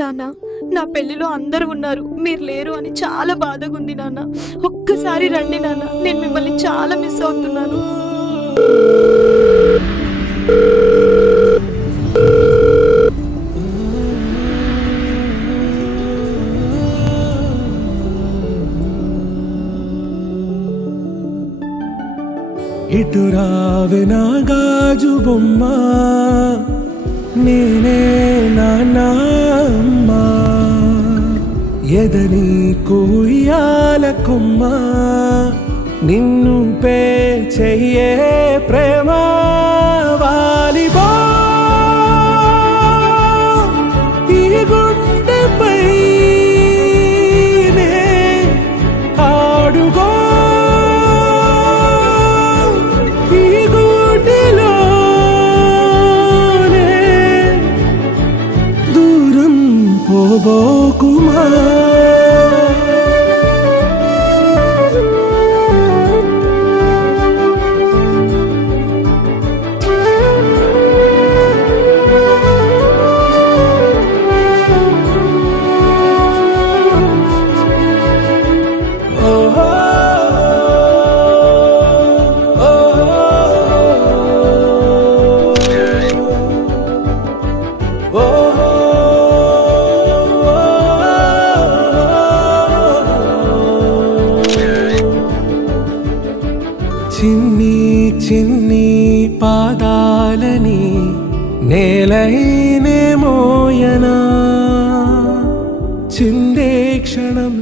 నాన్న, నా పెళ్లిలో అందరూ ఉన్నారు, మీరు లేరు అని చాలా బాధగా ఉంది నాన్న. ఒక్కసారి రండి నాన్న, నేను మిమ్మల్ని చాలా మిస్ అవుతున్నాను. ఇటు రావే నా గాజు బొమ్మ, నేనే నాన్నమ్మ, ఎదని కుయ్యాల కొమ్మ, నిన్ను పే చెయ్యే ప్రేమ వాలిబా ఈ గుండెపై ఆడుగో పోబోకుమా. చిన్ని చిన్ని పాదాలని నేలైనే మోయనా, చిందే క్షణం